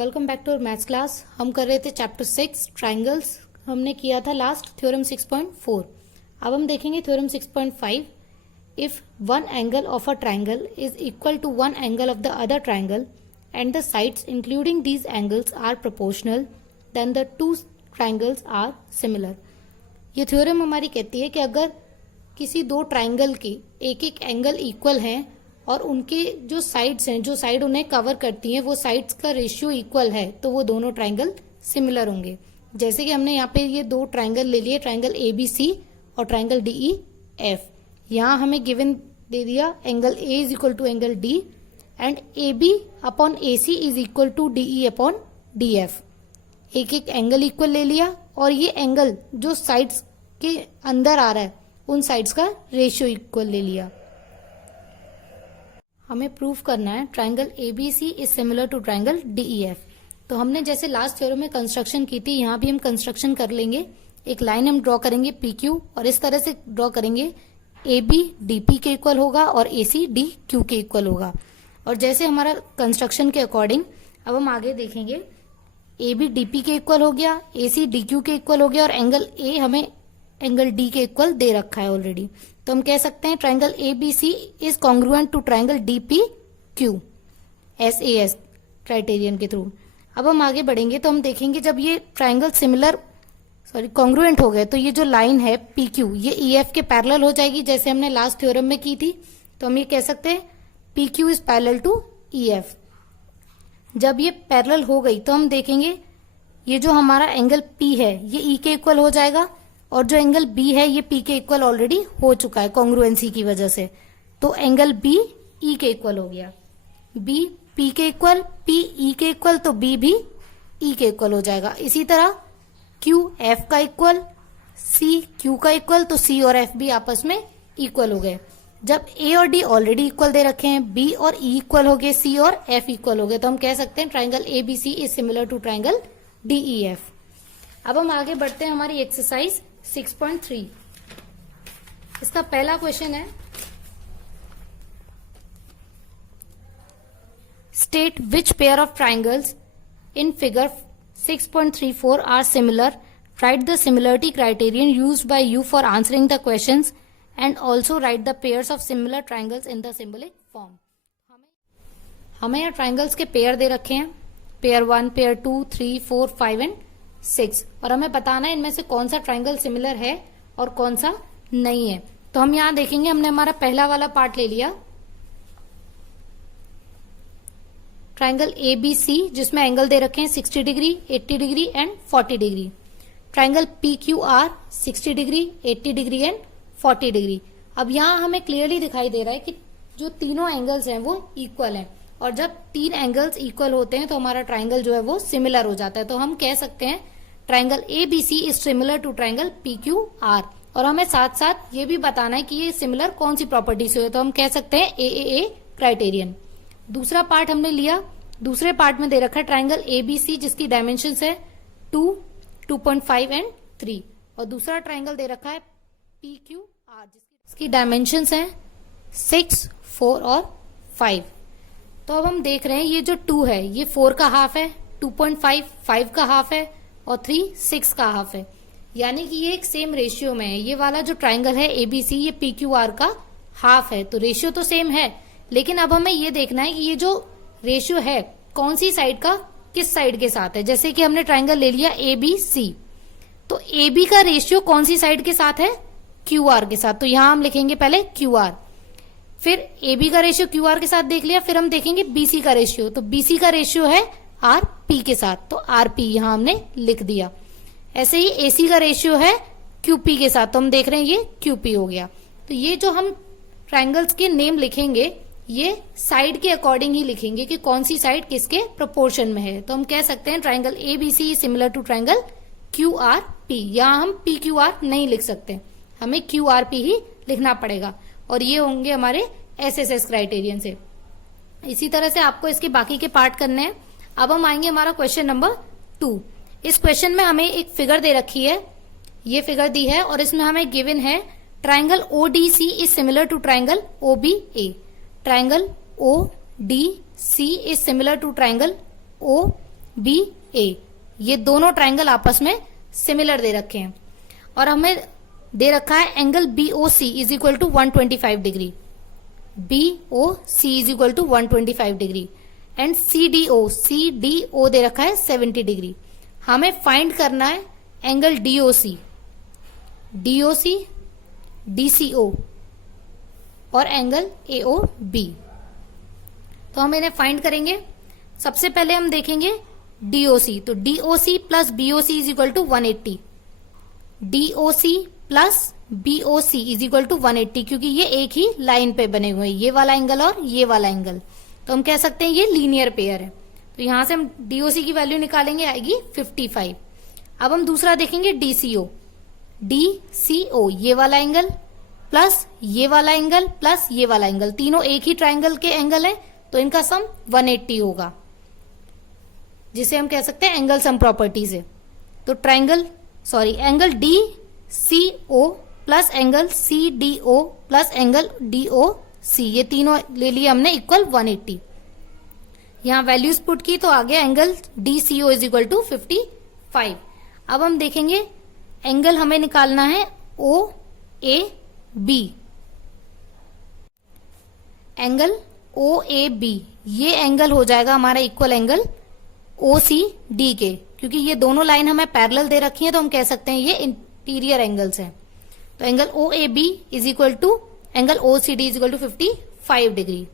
Welcome back to our maths class. हम कर रहे थे चैप्टर 6 ट्राइंगल्स। हमने किया था लास्ट थ्योरम 6.4। अब हम देखेंगे theorem 6.5। If one angle of a triangle is equal to one angle of the other triangle and the sides including these angles are proportional then the two triangles are similar. ये theorem हमारी कहती है कि अगर किसी दो triangle के एक एक एंगल इक्वल है और उनके जो साइड्स हैं, जो साइड उन्हें कवर करती हैं, वो साइड्स का रेशियो इक्वल है, तो वो दोनों ट्राइंगल सिमिलर होंगे। जैसे कि हमने यहाँ पे ये दो ट्राइंगल ले लिए, ट्राइंगल ABC और ट्राइंगल DEF। यहाँ हमें गिवन दे दिया angle A is equal to angle D and AB upon AC is equal to DE upon DF। एक एक एंगल इक्वल ले लिया और ये एंगल जो साइड्स के अंदर आ रहा है उन साइड्स का रेशियो इक्वल ले लिया। हमें प्रूफ करना है triangle ABC is similar to triangle DEF। तो हमने जैसे लास्ट थ्योरम में कंस्ट्रक्शन की थी, यहाँ भी हम कंस्ट्रक्शन कर लेंगे। एक लाइन हम ड्रॉ करेंगे PQ और इस तरह से ड्रॉ करेंगे AB DP के इक्वल होगा और AC DQ के इक्वल होगा। और जैसे हमारा कंस्ट्रक्शन के अकॉर्डिंग अब हम आगे देखेंगे, AB DP के इक्वल हो गया, AC DQ के इक्वल हो गया और एंगल A हमें एंगल D के इक्वल दे रखा है ऑलरेडी। तो हम कह सकते हैं triangle ABC is congruent to triangle DPQ SAS criterion के थ्रू। अब हम आगे बढ़ेंगे तो हम देखेंगे जब ये ट्राइंगल कॉन्ग्रुएंट हो गए तो ये जो लाइन है PQ ये EF के पैरेलल हो जाएगी, जैसे हमने लास्ट थ्योरम में की थी। तो हम ये कह सकते हैं PQ is parallel to EF। जब ये पैरेलल हो गई तो हम देखेंगे ये जो हमारा एंगल P है ये E के इक्वल हो जाएगा और जो एंगल B है ये P के इक्वल ऑलरेडी हो चुका है कॉन्ग्रुएंसी की वजह से। तो एंगल B E के इक्वल हो गया, B P के इक्वल, P E के इक्वल, तो B भी E के इक्वल हो जाएगा। इसी तरह Q F का इक्वल, C Q का इक्वल, तो C और F भी आपस में इक्वल हो गए। जब A और D ऑलरेडी इक्वल दे रखे हैं, B और E इक्वल हो गए, C और F इक्वल हो गए, तो हम कह सकते हैं triangle ABC is similar to triangle DEF। अब हम आगे बढ़ते हैं हमारी एक्सरसाइज 6.3। इसका पहला क्वेश्चन है, state which pair of triangles in figure 6.34 are similar, write the similarity criterion used by you for answering the questions and also write the pairs of similar triangles in the symbolic form. हमें यहाँ triangles के pair दे रखे हैं, pair 1, pair 2, 3, 4, 5 and 6, और हमें बताना है इनमें से कौन सा ट्राइंगल सिमिलर है और कौन सा नहीं है। तो हम यहां देखेंगे, हमने हमारा पहला वाला पार्ट ले लिया ट्राइंगल ABC जिसमें एंगल दे रखे हैं 60 degree, 80 degree and 40 degree. Triangle PQR 60 degree, 80 degree and 40 degree. अब यहां हमें क्लियरली दिखाई दे रहा है कि जो तीनों एंगल्स हैं वो इक्वल हैं, और जब तीन एंगल्स इक्वल होते हैं तो हमारा ट्राइंगल जो है वो सिमिलर हो जाता है। तो हम कह सकते हैं triangle ABC is similar to triangle PQR। और हमें साथ साथ ये भी बताना है कि ये सिमिलर कौन सी प्रॉपर्टी से हो, तो हम कह सकते हैं AAA क्राइटेरियन। दूसरा पार्ट हमने लिया, दूसरे पार्ट में दे रखा है ट्राइंगल ABC जिसकी डायमेंशन है 2, 2.5 एंड 3, और दूसरा ट्राइंगल दे रखा है PQR जिसकी डायमेंशन है 6, 4 और 5। तो अब हम देख रहे हैं ये जो 2 है ये 4 का हाफ है, 2.5 5 का हाफ है और 3 6 का हाफ है, यानी कि ये एक सेम रेशियो में है। ये वाला जो ट्राइंगल है ABC ये PQR का हाफ है, तो रेशियो तो सेम है, लेकिन अब हमें ये देखना है कि ये जो रेशियो है कौन सी साइड का किस साइड के साथ है। जैसे कि हमने ट्राइंगल ले लिया ABC, तो AB का रेशियो कौन सी साइड के साथ है, QR के साथ। तो यहां हम लिखेंगे पहले QR, फिर AB का रेशियो QR के साथ देख लिया, फिर हम देखेंगे BC का रेशियो, तो BC का रेशियो है RP के साथ, तो RP यहां हमने लिख दिया। ऐसे ही AC का रेशियो है QP के साथ, तो हम देख रहे हैं ये QP हो गया। तो ये जो हम ट्राइंगल्स के नेम लिखेंगे ये साइड के अकॉर्डिंग ही लिखेंगे कि कौन सी साइड किसके प्रोपोर्शन में है। तो हम कह सकते हैं triangle ABC similar to triangle QRP। यहां हम PQR नहीं लिख सकते, हमें QRP ही लिखना पड़ेगा, और ये होंगे हमारे SSS क्राइटेरियन से। इसी तरह से आपको इसके बाकी के पार्ट करने हैं। अब हम आएंगे हमारा क्वेश्चन नंबर 2। इस क्वेश्चन में हमें एक फिगर दे रखी है, ये फिगर दी है और इसमें हमें गिवन है triangle ODC is similar to triangle OBA। Triangle ODC is similar to triangle B A, ये दोनों ट्राइंगल आपस में सिमिलर दे रखे हैं। और हमें दे रखा है angle BOC is equal to 125 degree, BOC is equal to 125 degree and CDO दे रखा है 70 डिग्री। हमें फाइंड करना है एंगल DOC, DCO और एंगल AOB। तो हम इन्हें फाइंड करेंगे। सबसे पहले हम देखेंगे DOC, तो DOC plus BOC is equal to 180, DOC plus BOC is equal to 180, क्योंकि ये एक ही लाइन पे बने हुए हैं, ये वाला एंगल और ये वाला एंगल, तो हम कह सकते हैं ये लीनियर पेयर है। तो यहां से हम DOC की वैल्यू निकालेंगे, आएगी 55। अब हम दूसरा देखेंगे DCO, ये वाला एंगल प्लस ये वाला एंगल प्लस ये वाला एंगल, तीनों एक ही ट्राइंगल के एंगल है, तो इनका सम 180 होगा, जिसे हम कह सकते हैं एंगल सम प्रॉपर्टी से। तो angle DCO plus angle CDO plus angle DOC, ये तीनों ले लिए हमने इक्वल 180। यहां वैल्यूज पुट की तो आ गया angle DCO is equal to 55। अब हम देखेंगे एंगल हमें निकालना है OAB, एंगल OAB, ये एंगल हो जाएगा हमारा इक्वल एंगल OCD के, क्योंकि ये दोनों लाइन हमें पैरेलल दे रखी है, तो हम कह सकते हैं ये इंटीरियर एंगल्स हैं। तो angle OAB is equal to angle OCD is equal to 55 degree.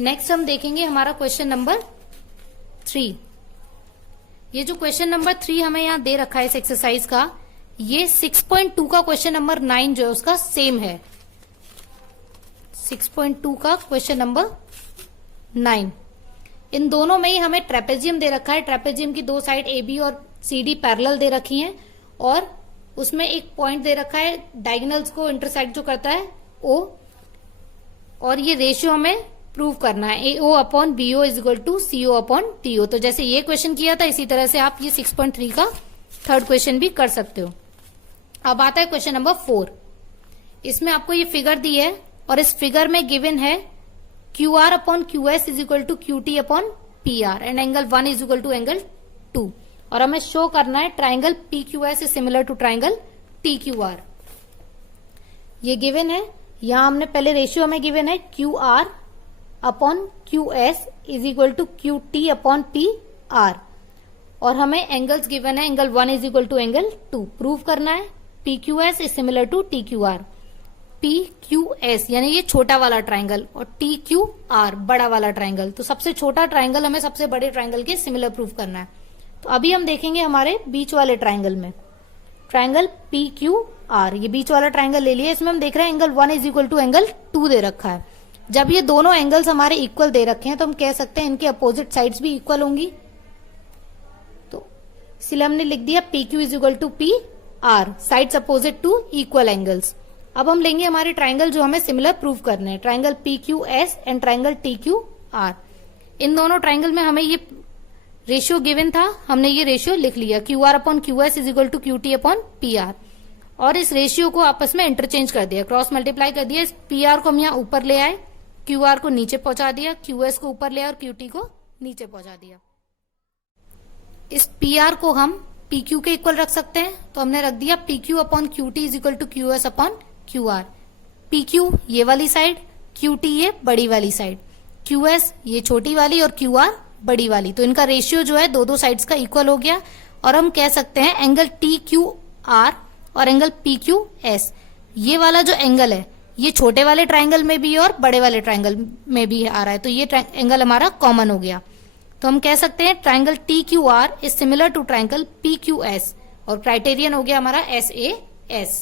Next हम देखेंगे हमारा क्वेश्चन नंबर 3। ये जो क्वेश्चन नंबर 3 हमें यहाँ दे रखा है इस एक्सरसाइज का, ये 6.2 का क्वेश्चन नंबर 9 जो है उसका सेम है। 6.2 का क्वेश्चन नंबर 9, इन दोनों में ही हमें ट्रेपेजियम दे रखा है। ट्रेपेजियम की दो साइड AB और CD पैरेलल दे रखी हैं, और उसमें एक पॉइंट दे रखा है डायगोनल्स को इंटरसेक्ट जो करता है O, और ये रेशियो हमें प्रूव करना है AO upon BO is equal to CO upon TO। तो जैसे ये क्वेश्चन किया था, इसी तरह से आप ये 6.3 का थर्ड क्वेश्चन भी कर सकते हो। अब आता है क्वेश्चन नंबर 4। इसमें आपको ये फिगर दी है, और इस फिगर में गिवन है QR upon QS is equal to QT upon PR and angle 1 is equal to angle 2, और हमें शो करना है triangle PQS is similar to triangle TQR। ये गिवन है, यहां हमने पहले रेशियो हमें गिवन है QR upon QS is equal to QT upon PR, और हमें एंगल्स गिवन है angle 1 is equal to angle 2। Prove करना है PQS is similar to TQR। PQS यानी ये छोटा वाला ट्राइंगल, और TQR बड़ा वाला ट्राइंगल। तो सबसे छोटा ट्राइंगल हमें सबसे बड़े ट्राइंगल के सिमिलर प्रूव करना है। तो अभी हम देखेंगे हमारे बीच वाले ट्राइंगल में, ट्राइंगल PQR, ये बीच वाला ट्राइंगल ले लिया। इसमें हम देख रहे हैं angle 1 is equal to angle 2 दे रखा है। जब ये दोनों एंगल्स हमारे इक्वल दे रखे हैं, तो हम कह सकते हैं इनके अपोजिट साइड्स भी इक्वल होंगी। तो इसलिए हमने लिख दिया PQ is equal to PR, sides opposite to equal angles. अब हम लेंगे हमारे ट्राइंगल जो हमें सिमिलर प्रूव करने हैं, triangle PQS and triangle TQR। इन दोनों ट्राइंगल में हमें ये रेशियो गिवन था, हमने ये रेशियो लिख लिया, QR upon QS is equal to QT upon PR, और इस रेशियो को आपस में इंटरचेंज कर दिया, क्रॉस मल्टीप्लाई कर दिया। इस PR को हम यहाँ ऊपर ले आए, QR को नीचे पहुंचा दिया, QS को ऊपर ले आए और QT को नीचे पहुंचा दिया। इस PR को हम PQ के इक्वल रख सकते हैं, तो हमने रख दिया PQ upon QT is equal to QS upon QR। PQ ये वाली साइड, QT ये बड़ी वाली साइड, QS ये छोटी वाली और QR बड़ी वाली। तो इनका रेशियो जो है दो साइड्स का इक्वल हो गया, और हम कह सकते हैं एंगल TQR और एंगल PQS, ये वाला जो एंगल है ये छोटे वाले ट्राइंगल में भी और बड़े वाले ट्राइंगल में भी आ रहा है, तो ये एंगल हमारा कॉमन हो गया। तो हम कह सकते हैं triangle TQR is similar to triangle PQS, और क्राइटेरियन हो गया हमारा SAS।